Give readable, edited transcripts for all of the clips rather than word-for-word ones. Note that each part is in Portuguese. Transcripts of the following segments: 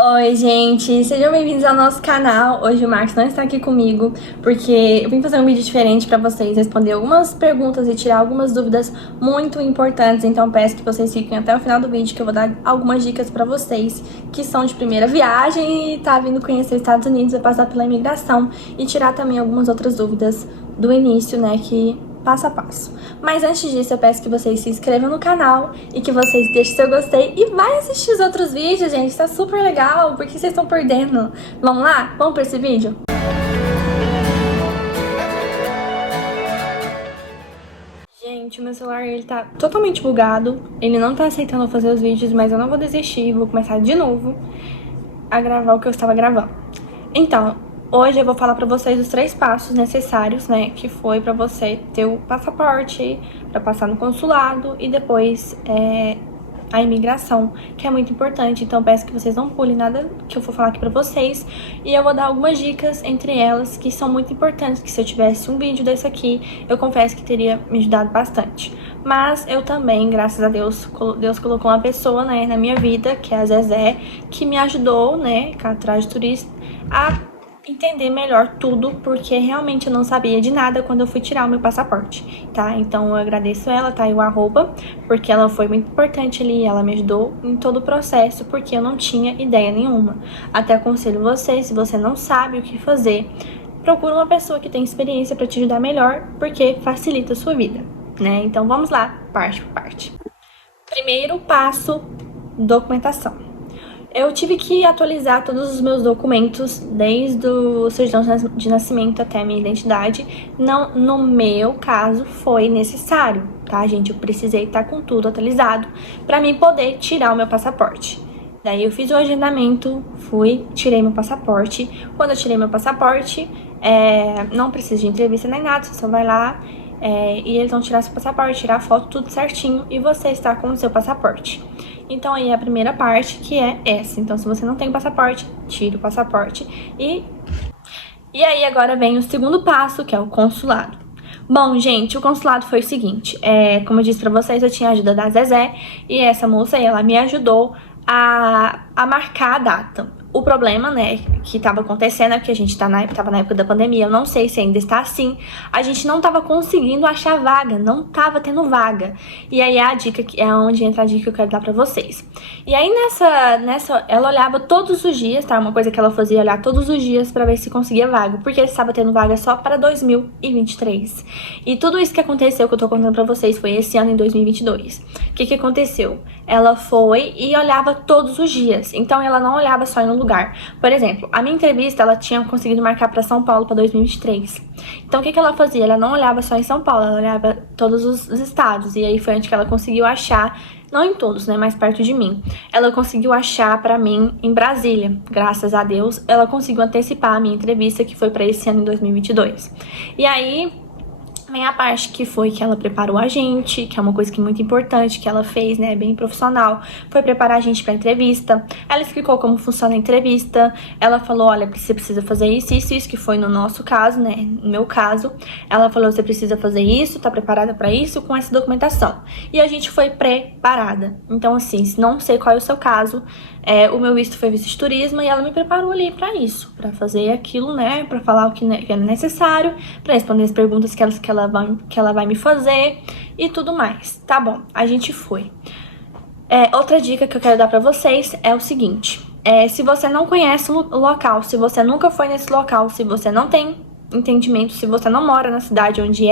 Oi, gente, sejam bem-vindos ao nosso canal. Hoje o Marcos não está aqui comigo, porque eu vim fazer um vídeo diferente para vocês, responder algumas perguntas e tirar algumas dúvidas muito importantes. Então peço que vocês fiquem até o final do vídeo, que eu vou dar algumas dicas para vocês que são de primeira viagem e tá vindo conhecer os Estados Unidos, vai passar pela imigração e tirar também algumas outras dúvidas do início, né, que passo a passo. Mas antes disso, eu peço que vocês se inscrevam no canal e que vocês deixem seu gostei e vai assistir os outros vídeos, gente. Tá super legal, porque vocês estão perdendo. Vamos lá? Vamos para esse vídeo? Gente, o meu celular, ele tá totalmente bugado. Ele não tá aceitando fazer os vídeos, mas eu não vou desistir. Vou começar de novo a gravar o que eu estava gravando. Então, hoje eu vou falar pra vocês os 3 passos necessários, né, que foi pra você ter o passaporte, pra passar no consulado e depois a imigração, que é muito importante. Então peço que vocês não pulem nada que eu vou falar aqui pra vocês e eu vou dar algumas dicas, entre elas, que são muito importantes, que se eu tivesse um vídeo desse aqui, eu confesso que teria me ajudado bastante. Mas eu também, graças a Deus, Deus colocou uma pessoa, né, na minha vida, que é a Zezé, que me ajudou, né, atrás de turista, a entender melhor tudo, porque realmente eu não sabia de nada quando eu fui tirar o meu passaporte, tá? Então eu agradeço ela, tá? E o arroba, porque ela foi muito importante ali, ela me ajudou em todo o processo, porque eu não tinha ideia nenhuma. Até aconselho você, se você não sabe o que fazer, procura uma pessoa que tem experiência para te ajudar melhor, porque facilita a sua vida, né? Então vamos lá, parte por parte. Primeiro passo, documentação. Eu tive que atualizar todos os meus documentos, desde o certidão de nascimento até a minha identidade. Não, no meu caso, foi necessário, tá, gente? Eu precisei estar com tudo atualizado para mim poder tirar o meu passaporte. Daí eu fiz o agendamento, tirei meu passaporte. Quando eu tirei meu passaporte, não precisa de entrevista nem nada, você só vai lá e eles vão tirar seu passaporte, tirar a foto, tudo certinho, e você está com o seu passaporte. Então aí é a primeira parte, que é essa. Então se você não tem passaporte, tira o passaporte. E aí agora vem o segundo passo, que é o consulado. Bom, gente, o consulado foi o seguinte, como eu disse pra vocês, eu tinha a ajuda da Zezé, e essa moça aí, ela me ajudou a marcar a data. O problema, né, que tava acontecendo é que a gente tava na época da pandemia, eu não sei se ainda está assim, a gente não tava conseguindo achar vaga, não tava tendo vaga. E aí a dica, é onde entra a dica que eu quero dar pra vocês. E aí nessa ela olhava todos os dias, tá? Uma coisa que ela fazia, olhar todos os dias pra ver se conseguia vaga, porque estava tendo vaga só para 2023. E tudo isso que aconteceu, que eu tô contando pra vocês, foi esse ano, em 2022. O que aconteceu? Ela foi e olhava todos os dias, então ela não olhava só em um lugar. Por exemplo, a minha entrevista, ela tinha conseguido marcar para São Paulo para 2023. Então o que ela fazia? Ela não olhava só em São Paulo, ela olhava todos os estados, e aí foi onde que ela conseguiu achar, não em todos, né, mais perto de mim. Ela conseguiu achar pra mim em Brasília. Graças a Deus, ela conseguiu antecipar a minha entrevista, que foi pra esse ano, em 2022. E aí vem a parte que foi que ela preparou a gente, que é uma coisa que é muito importante, que ela fez, né, bem profissional, foi preparar a gente pra entrevista. Ela explicou como funciona a entrevista, ela falou, olha, você precisa fazer isso, isso, isso, que foi no nosso caso, né, no meu caso. Ela falou, você precisa fazer isso, tá preparada pra isso, com essa documentação. E a gente foi preparada. Então, assim, não sei qual é o seu caso, o meu visto foi visto de turismo, e ela me preparou ali pra isso, pra fazer aquilo, né, pra falar o que era necessário, pra responder as perguntas que ela vai me fazer e tudo mais. Tá bom, a gente foi. Outra dica que eu quero dar pra vocês é o seguinte, se você não conhece o local, se você nunca foi nesse local, se você não tem entendimento, se você não mora na cidade onde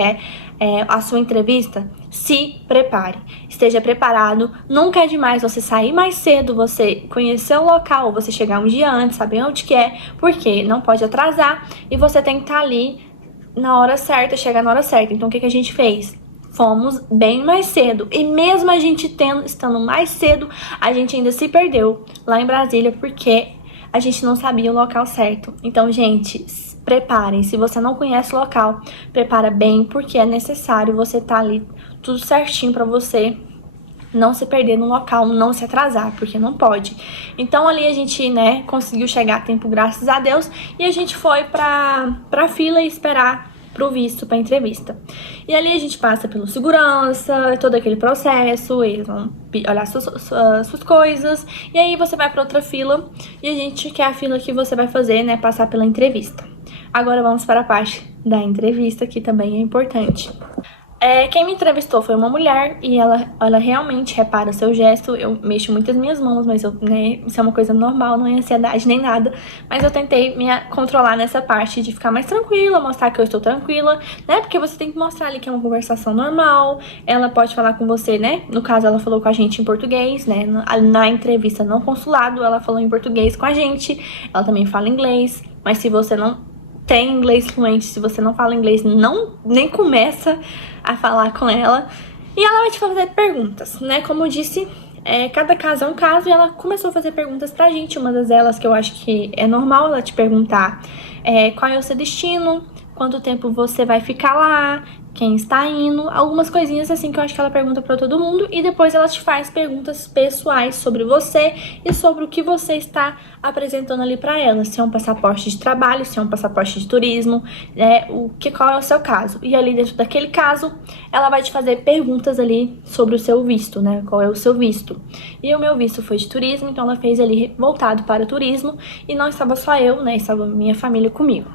a sua entrevista, se prepare, esteja preparado. Nunca é demais você sair mais cedo, você conhecer o local, você chegar um dia antes, saber onde que é, porque não pode atrasar e você tem que estar ali na hora certa, chegar na hora certa. Então o que a gente fez? Fomos bem mais cedo, e mesmo a gente estando mais cedo, a gente ainda se perdeu lá em Brasília, porque a gente não sabia o local certo. Então, gente, preparem. Se você não conhece o local, prepara bem, porque é necessário você estar ali tudo certinho pra você não se perder no local, não se atrasar, porque não pode. Então ali a gente, conseguiu chegar a tempo, graças a Deus, e a gente foi pra fila e esperar pro visto, pra entrevista. E ali a gente passa pelo segurança, todo aquele processo, eles vão olhar suas coisas, e aí você vai pra outra fila, e a gente quer a fila que você vai fazer, né, passar pela entrevista. Agora vamos para a parte da entrevista, que também é importante. Quem me entrevistou foi uma mulher e ela realmente repara o seu gesto. Eu mexo muito as minhas mãos, mas isso é uma coisa normal, não é ansiedade nem nada. Mas eu tentei me controlar nessa parte de ficar mais tranquila, mostrar que eu estou tranquila, né? Porque você tem que mostrar ali que é uma conversação normal. Ela pode falar com você, né? No caso, ela falou com a gente em português, né? Na entrevista no consulado, ela falou em português com a gente. Ela também fala inglês, mas se você não tem inglês fluente, se você não fala inglês, nem começa a falar com ela. E ela vai te fazer perguntas, né? Como eu disse, cada caso é um caso, e ela começou a fazer perguntas pra gente. Uma delas que eu acho que é normal ela te perguntar qual é o seu destino, quanto tempo você vai ficar lá, quem está indo, algumas coisinhas assim que eu acho que ela pergunta pra todo mundo, e depois ela te faz perguntas pessoais sobre você e sobre o que você está apresentando ali pra ela, se é um passaporte de trabalho, se é um passaporte de turismo, qual é o seu caso. E ali dentro daquele caso, ela vai te fazer perguntas ali sobre o seu visto, né, qual é o seu visto. E o meu visto foi de turismo, então ela fez ali voltado para o turismo, e não estava só eu, né, estava minha família comigo.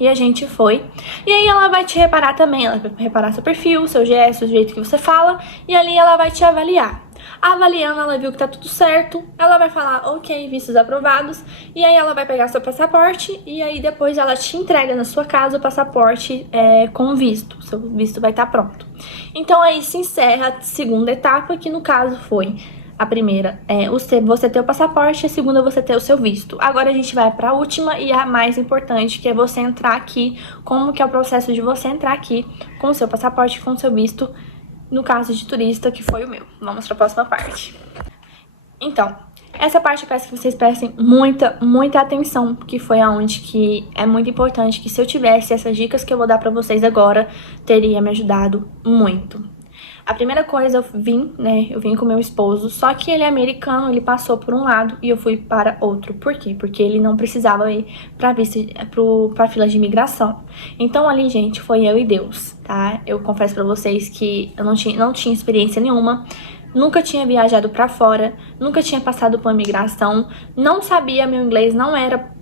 E a gente foi. E aí ela vai te reparar também, ela vai reparar seu perfil, seu gesto, o jeito que você fala, e ali ela vai te avaliar. Avaliando, ela viu que tá tudo certo, ela vai falar, ok, vistos aprovados, e aí ela vai pegar seu passaporte, e aí depois ela te entrega na sua casa o passaporte com visto, seu visto vai estar pronto. Então aí se encerra a segunda etapa, que no caso foi a primeira você ter o passaporte, a segunda você ter o seu visto. Agora a gente vai para a última e a mais importante, que é você entrar aqui, como que é o processo de você entrar aqui com o seu passaporte, com o seu visto, no caso de turista, que foi o meu. Vamos para a próxima parte. Então, essa parte eu peço que vocês prestem muita atenção, porque foi aonde que é muito importante, que se eu tivesse essas dicas que eu vou dar pra vocês agora, teria me ajudado muito. A primeira coisa, eu vim com meu esposo, só que ele é americano, ele passou por um lado e eu fui para outro. Por quê? Porque ele não precisava ir pra fila de imigração. Então ali, gente, foi eu e Deus, tá? Eu confesso pra vocês que eu não tinha experiência nenhuma. Nunca tinha viajado pra fora, nunca tinha passado por imigração, não sabia, meu inglês não era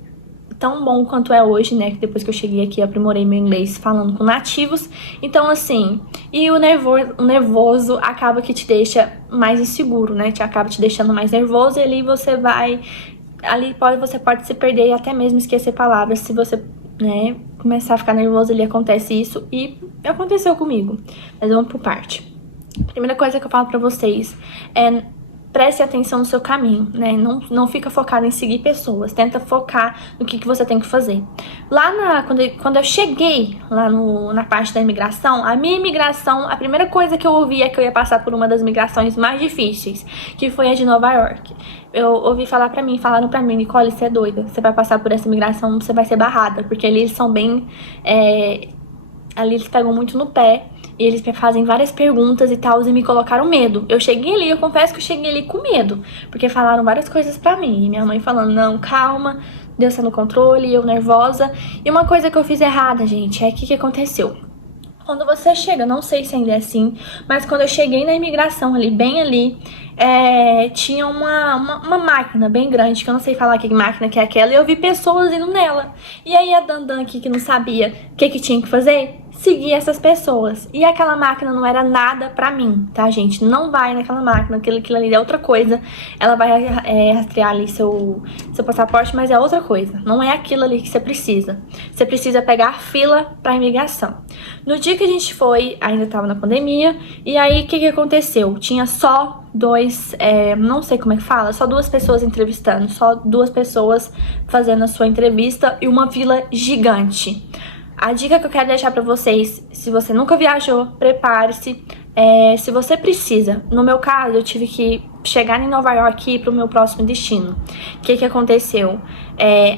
tão bom quanto é hoje, né? Depois que eu cheguei aqui, eu aprimorei meu inglês falando com nativos. Então, assim, e o nervoso acaba que te deixa mais inseguro, né? Acaba te deixando mais nervoso, e ali você pode se perder e até mesmo esquecer palavras. Se você, né, começar a ficar nervoso, ali acontece isso, e aconteceu comigo. Mas vamos por parte. Primeira coisa que eu falo pra vocês é: preste atenção no seu caminho, né? Não fica focado em seguir pessoas. Tenta focar no que você tem que fazer. Quando eu cheguei lá na parte da imigração, a minha imigração, a primeira coisa que eu ouvi é que eu ia passar por uma das migrações mais difíceis, que foi a de Nova York. Eu ouvi falaram pra mim, Nicole, você é doida. Você vai passar por essa imigração, você vai ser barrada, porque ali eles são bem... ali eles pegam muito no pé, e eles fazem várias perguntas e tal, e me colocaram medo. Eu confesso que eu cheguei ali com medo, porque falaram várias coisas pra mim, e minha mãe falando, não, calma, Deus tá no controle, e eu nervosa. E uma coisa que eu fiz errada, gente, que aconteceu? Quando você chega, não sei se ainda é assim, mas quando eu cheguei na imigração ali, bem ali, tinha uma máquina bem grande, que eu não sei falar que máquina que é aquela, e eu vi pessoas indo nela. E aí a Dandan aqui, que não sabia o que tinha que fazer, seguir essas pessoas. E aquela máquina não era nada pra mim, tá, gente? Não vai naquela máquina, aquilo ali é outra coisa. Ela vai rastrear ali seu passaporte, mas é outra coisa. Não é aquilo ali que você precisa. Você precisa pegar a fila pra imigração. No dia que a gente foi, ainda tava na pandemia, e aí o que aconteceu? Tinha só não sei como é que fala, só 2 pessoas entrevistando, só 2 pessoas fazendo a sua entrevista e uma fila gigante. A dica que eu quero deixar pra vocês, se você nunca viajou, prepare-se. Se você precisa, no meu caso, eu tive que chegar em Nova York e ir pro meu próximo destino. O que aconteceu?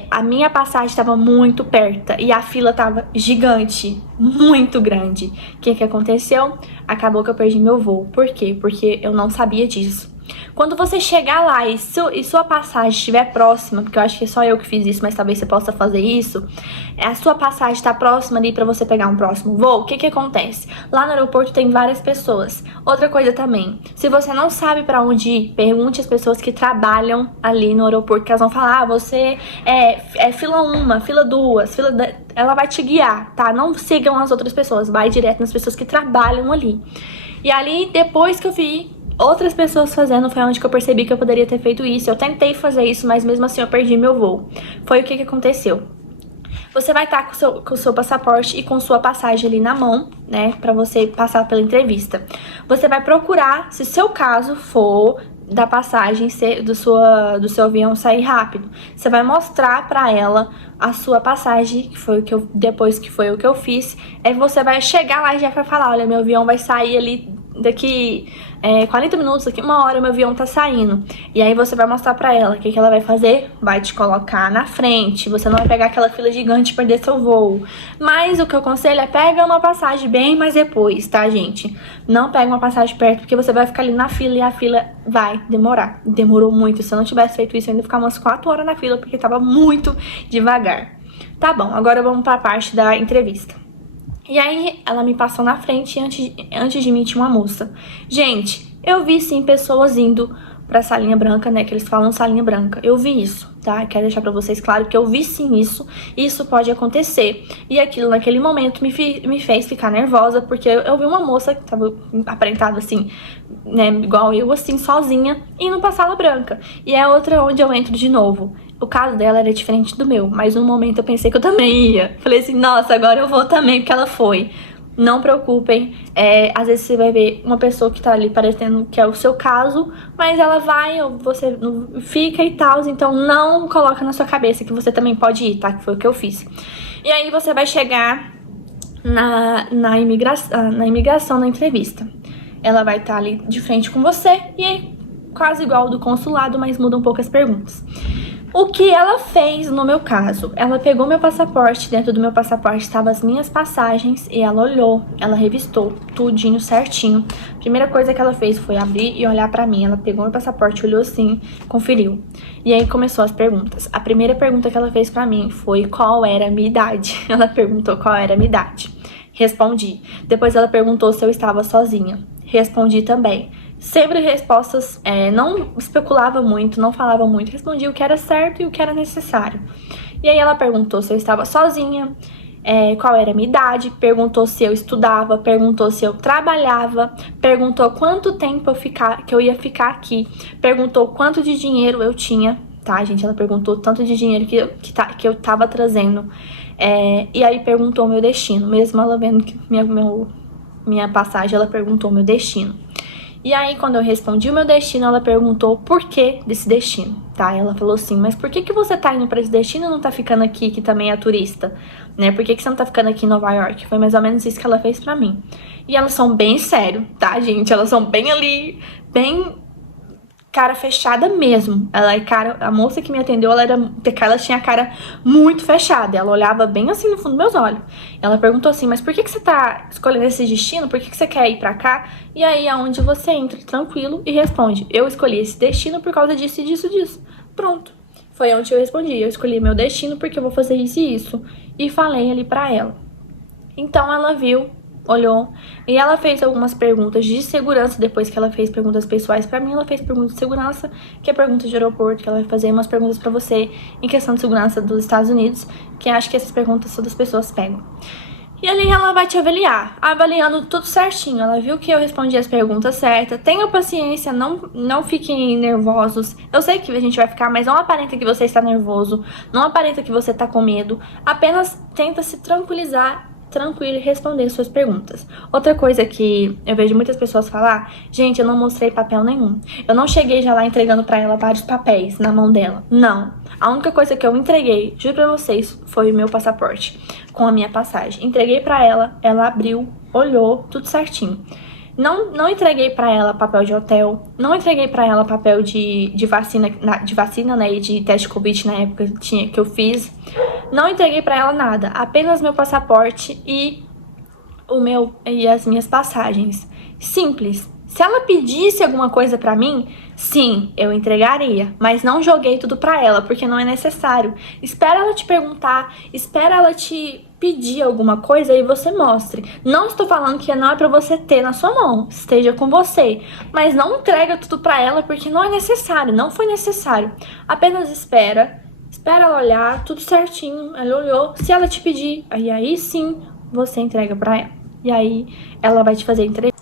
A minha passagem estava muito perto e a fila estava gigante, muito grande. O que aconteceu? Acabou que eu perdi meu voo. Por quê? Porque eu não sabia disso. Quando você chegar lá e sua passagem estiver próxima, porque eu acho que é só eu que fiz isso, mas talvez você possa fazer isso, a sua passagem está próxima ali para você pegar um próximo voo, o que que acontece? Lá no aeroporto tem várias pessoas. Outra coisa também, se você não sabe para onde ir, pergunte às pessoas que trabalham ali no aeroporto, que elas vão falar, você é fila 1, fila 2, ela vai te guiar, tá? Não sigam as outras pessoas, vai direto nas pessoas que trabalham ali. E ali, depois que eu vi outras pessoas fazendo, foi onde que eu percebi que eu poderia ter feito isso. Eu tentei fazer isso, mas mesmo assim eu perdi meu voo. Foi o que aconteceu. Você vai estar com o seu passaporte e com sua passagem ali na mão, né, pra você passar pela entrevista. Você vai procurar, se seu caso for da passagem do seu avião sair rápido, você vai mostrar pra ela a sua passagem, que foi depois que foi o que eu fiz. Aí você vai chegar lá e já vai falar, olha, meu avião vai sair ali daqui 40 minutos, daqui 1 hora meu avião tá saindo. E aí você vai mostrar pra ela o que ela vai fazer, vai te colocar na frente, você não vai pegar aquela fila gigante e perder seu voo. Mas o que eu aconselho é pega uma passagem bem mais depois, tá, gente? Não pega uma passagem perto, porque você vai ficar ali na fila e a fila vai demorar. Demorou muito, se eu não tivesse feito isso eu ainda ia ficar umas 4 horas na fila, porque tava muito devagar. Tá bom, agora vamos pra parte da entrevista. E aí, ela me passou na frente e antes de mim tinha uma moça. Gente, eu vi sim pessoas indo pra salinha branca, né, que eles falam salinha branca. Eu vi isso, tá? Quero deixar pra vocês claro que eu vi sim isso. Isso pode acontecer. E aquilo naquele momento me fez ficar nervosa, porque eu vi uma moça que tava aparentada assim, né, igual eu, assim, sozinha, indo pra sala branca. E é outra onde eu entro de novo. O caso dela era diferente do meu, mas no momento eu pensei que eu também ia. Falei assim, nossa, agora eu vou também, porque ela foi. Não preocupem, às vezes você vai ver uma pessoa que tá ali parecendo que é o seu caso, mas ela vai, ou você não fica e tal, então não coloca na sua cabeça que você também pode ir, tá? Que foi o que eu fiz. E aí você vai chegar na imigração, na entrevista. Ela vai estar ali de frente com você e é quase igual ao do consulado, mas muda um pouco as perguntas. O que ela fez no meu caso? Ela pegou meu passaporte, dentro do meu passaporte estavam as minhas passagens e ela olhou, ela revistou tudinho certinho. Primeira coisa que ela fez foi abrir e olhar pra mim. Ela pegou meu passaporte, olhou assim, conferiu. E aí começou as perguntas. A primeira pergunta que ela fez pra mim foi qual era a minha idade. Ela perguntou qual era a minha idade. Respondi. Depois ela perguntou se eu estava sozinha. Respondi também. Sempre respostas, não especulava muito, não falava muito, respondia o que era certo e o que era necessário. E aí ela perguntou se eu estava sozinha, qual era a minha idade, perguntou se eu estudava, perguntou se eu trabalhava, perguntou quanto tempo que eu ia ficar aqui, perguntou quanto de dinheiro eu tinha, tá, gente? Ela perguntou tanto de dinheiro que eu tava trazendo, e aí perguntou o meu destino, mesmo ela vendo que minha passagem, ela perguntou o meu destino. E aí, quando eu respondi o meu destino, ela perguntou o porquê desse destino, tá? Ela falou assim, mas por que você tá indo pra esse destino e não tá ficando aqui, que também é turista, né? Por que você não tá ficando aqui em Nova York? Foi mais ou menos isso que ela fez pra mim. E elas são bem sério, tá, gente? Elas são bem ali, bem cara fechada mesmo. A moça que me atendeu, ela tinha a cara muito fechada. Ela olhava bem assim no fundo dos meus olhos. Ela perguntou assim, mas por que você tá escolhendo esse destino? Por que você quer ir pra cá? E aí, aonde você entra tranquilo e responde, eu escolhi esse destino por causa disso e disso, disso. Pronto. Foi onde eu respondi, eu escolhi meu destino porque eu vou fazer isso e isso. E falei ali pra ela. Então, ela viu, olhou, e ela fez algumas perguntas de segurança. Depois que ela fez perguntas pessoais pra mim, ela fez perguntas de segurança, que é pergunta de aeroporto, que ela vai fazer umas perguntas pra você em questão de segurança dos Estados Unidos, que acho que essas perguntas todas as pessoas pegam. E ali ela vai te avaliar, avaliando tudo certinho. Ela viu que eu respondi as perguntas certas. Tenham paciência, não fiquem nervosos. Eu sei que a gente vai ficar, mas não aparenta que você está nervoso, não aparenta que você está com medo. Apenas tenta se tranquilizar, tranquilo, e responder suas perguntas. Outra coisa que eu vejo muitas pessoas falar, gente, eu não mostrei papel nenhum. Eu não cheguei já lá entregando pra ela vários papéis na mão dela. Não. A única coisa que eu entreguei, juro pra vocês, foi o meu passaporte com a minha passagem. Entreguei pra ela, ela abriu, olhou, tudo certinho. Não entreguei pra ela papel de hotel, não entreguei pra ela papel de vacina, né, e de teste de Covid na época que eu fiz. Não entreguei pra ela nada, apenas meu passaporte e as minhas passagens. Simples, Se ela pedisse alguma coisa pra mim, sim, eu entregaria, mas não joguei tudo pra ela, porque não é necessário. Espera ela te perguntar, espera ela te pedir alguma coisa e você mostre. Não estou falando que não é pra você ter na sua mão, esteja com você, mas não entrega tudo pra ela porque não é necessário, não foi necessário. Apenas espera ela olhar, tudo certinho, ela olhou. Se ela te pedir, aí sim, você entrega pra ela. E aí ela vai te fazer entrega.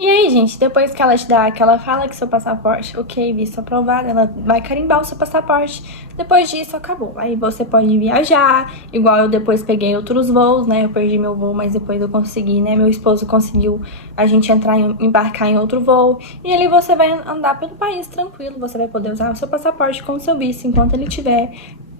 E aí, gente, depois que ela te dá, que ela fala que seu passaporte, ok, visto aprovado, ela vai carimbar o seu passaporte. Depois disso, acabou. Aí você pode viajar, igual eu depois peguei outros voos, né? Eu perdi meu voo, mas depois eu consegui, né? Meu esposo conseguiu a gente embarcar em outro voo. E ali você vai andar pelo país tranquilo, você vai poder usar o seu passaporte com o seu visto enquanto ele tiver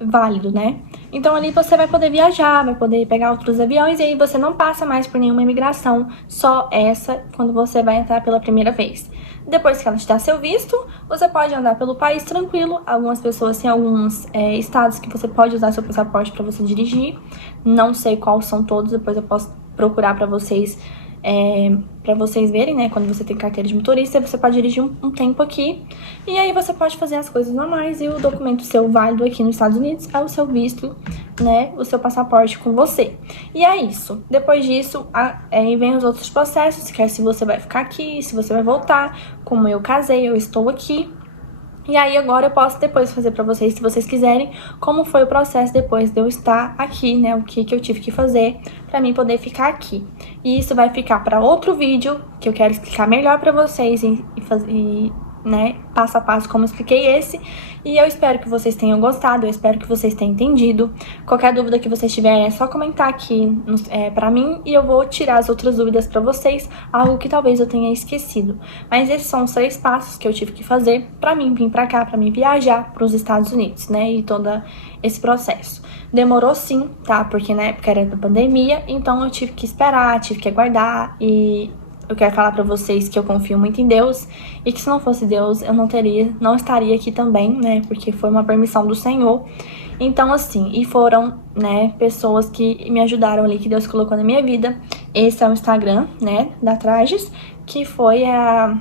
válido, né? Então ali você vai poder viajar, vai poder pegar outros aviões e aí você não passa mais por nenhuma imigração, só essa quando você vai entrar pela primeira vez. Depois que ela te dá seu visto, você pode andar pelo país tranquilo. Algumas pessoas têm alguns estados que você pode usar seu passaporte para você dirigir. Não sei quais são todos, depois eu posso procurar para vocês verem, né? Quando você tem carteira de motorista, você pode dirigir um tempo aqui. E aí você pode fazer as coisas normais e o documento seu válido aqui nos Estados Unidos é o seu visto, né? O seu passaporte com você. E é isso. Depois disso, aí vem os outros processos, que é se você vai ficar aqui, se você vai voltar. Como eu casei, eu estou aqui. E aí agora eu posso depois fazer pra vocês, se vocês quiserem, como foi o processo depois de eu estar aqui, né? O que eu tive que fazer pra mim poder ficar aqui. E isso vai ficar pra outro vídeo, que eu quero explicar melhor pra vocês né, passo a passo como eu expliquei esse. E eu espero que vocês tenham gostado, eu espero que vocês tenham entendido. Qualquer dúvida que vocês tiverem é só comentar aqui pra mim e eu vou tirar as outras dúvidas pra vocês, algo que talvez eu tenha esquecido. Mas esses são os 3 passos que eu tive que fazer pra mim vir pra cá, pra mim viajar pros Estados Unidos, né, e todo esse processo. Demorou sim, tá, porque na época era da pandemia, então eu tive que esperar, tive que aguardar e eu quero falar pra vocês que eu confio muito em Deus e que se não fosse Deus, eu não estaria aqui também, né? Porque foi uma permissão do Senhor. Então, assim, e foram, né, pessoas que me ajudaram ali, que Deus colocou na minha vida. Esse é o Instagram, né, da Trajes, que foi a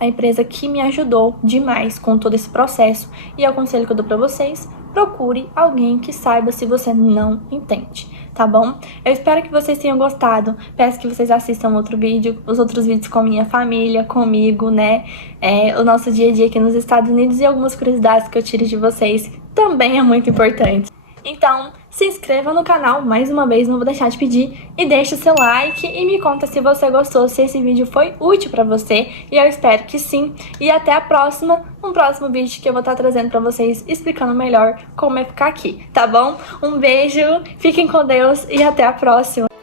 empresa que me ajudou demais com todo esse processo. E é o conselho que eu dou pra vocês: procure alguém que saiba se você não entende, tá bom? Eu espero que vocês tenham gostado. Peço que vocês assistam os outros vídeos com minha família, comigo, né? O nosso dia a dia aqui nos Estados Unidos e algumas curiosidades que eu tiro de vocês também é muito importante. Então, se inscreva no canal, mais uma vez, não vou deixar de pedir, e deixe o seu like e me conta se você gostou, se esse vídeo foi útil pra você, e eu espero que sim. E até a próxima, um próximo vídeo que eu vou estar trazendo pra vocês, explicando melhor como é ficar aqui, tá bom? Um beijo, fiquem com Deus e até a próxima!